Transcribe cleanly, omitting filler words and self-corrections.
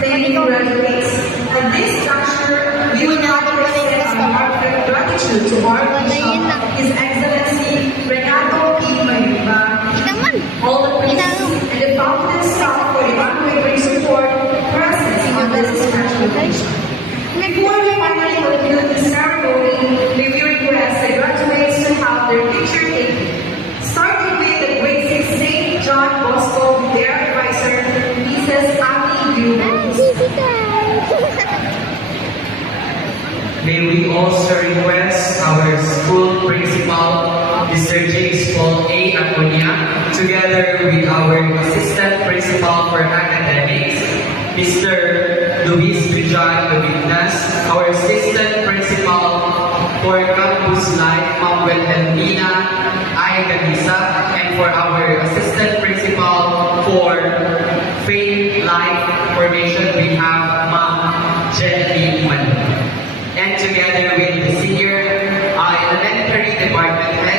Thank you, graduates. At this juncture, we would like to extend our heartfelt gratitude to our Bishop, His Excellency Renato P. Mayuba, all the priests and the faculty staff for the unwavering support present on this special occasion. Before we finally conclude the ceremony, we will request the graduates to have their picture taken, starting with the grade 6 St. John Bosco, their advisor, Mrs. Ami Yu. May we also request our school principal, Mr. James Paul A. Acuña, together with our assistant principal for academics, Mr. Luis Bijan Lubignas, our assistant principal for campus life, Ma'am Wilhelmina I. Ganisa, and for our assistant principal for faith life formation, we have Ma'am Jenny Manu. And together with the senior elementary department head,